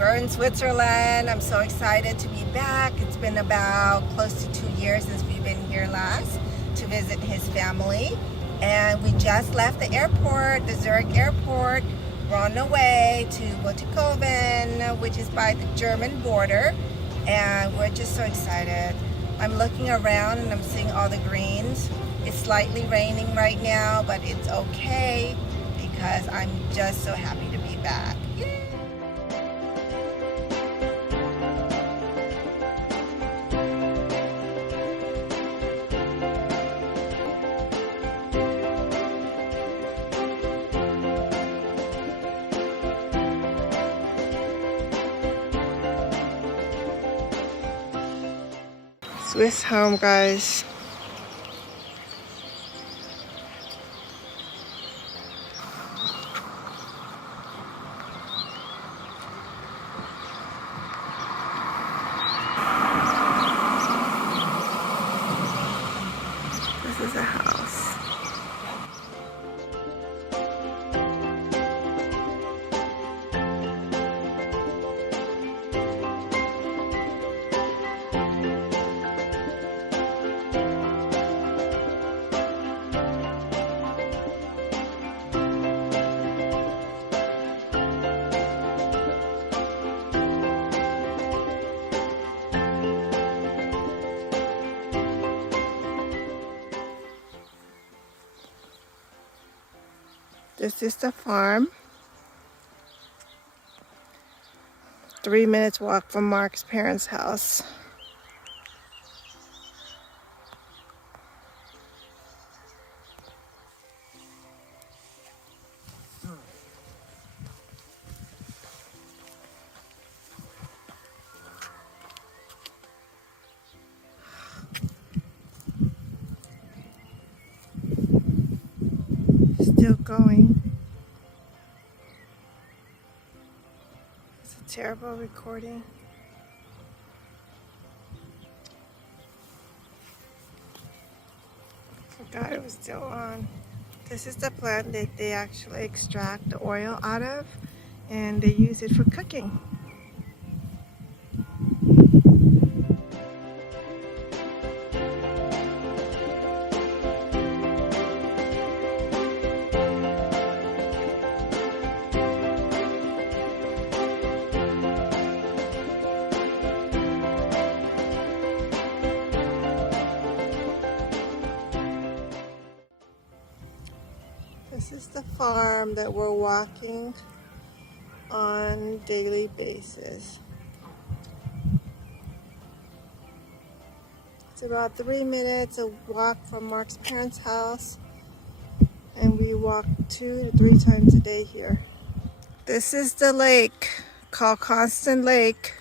We're in Switzerland. I'm so excited to be back. It's been about close to 2 years since we've been here last to visit his family. And we just left the airport, the Zurich airport. We're on the way to Bottighogen, which is by the German border. And we're just so excited. I'm looking around and I'm seeing all the greens. It's slightly raining right now, but it's okay because I'm just so happy to be back. Yay! Swiss home, guys. This is a house. This is the farm. 3 minutes walk from Mark's parents' house. Still going. It's a terrible recording. Forgot it was still on. This is the plant that they actually extract the oil out of, and they use it for cooking. This is the farm that we're walking on a daily basis. It's about 3 minutes a walk from Mark's parents' house, and we walk 2 to 3 times a day here. This is the lake called Constance Lake.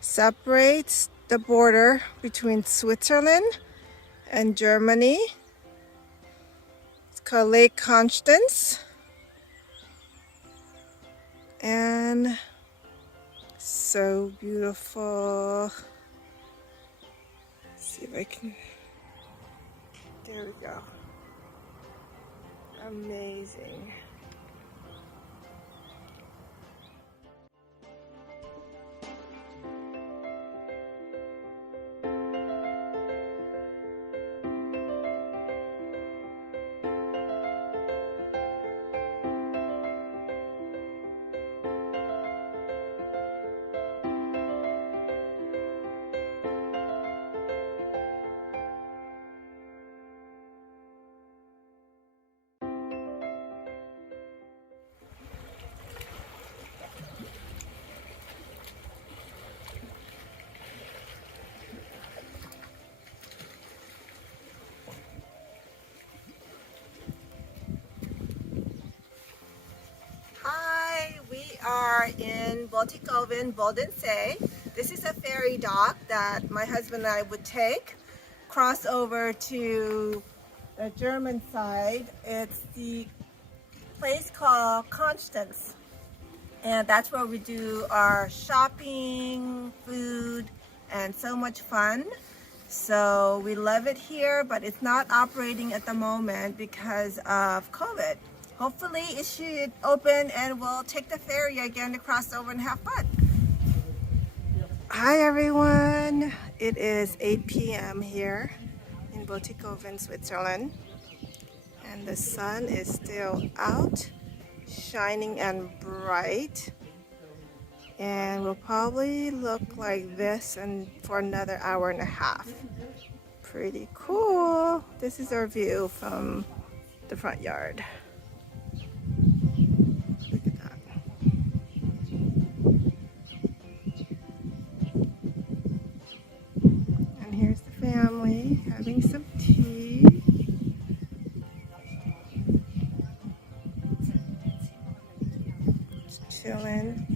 Separates the border between Switzerland and Germany. Called Lake Constance, and so beautiful. Let's see if I can, there we go. Amazing. Are in Bottighofen, Bodensee. This is a ferry dock that my husband and I would take, cross over to the German side. It's the place called Konstanz, and that's where we do our shopping, food, and so much fun. So we love it here, but it's not operating at the moment because of COVID. hopefully it should open and we'll take the ferry again to cross over and have fun. Hi everyone, it is 8 p.m. here in Bottighofen, Switzerland, and the sun is still out, shining and bright, and will probably look like this and for another hour and a half. Pretty cool. This is our view from the front yard. Look at that. And here's the family having some tea. Just chilling.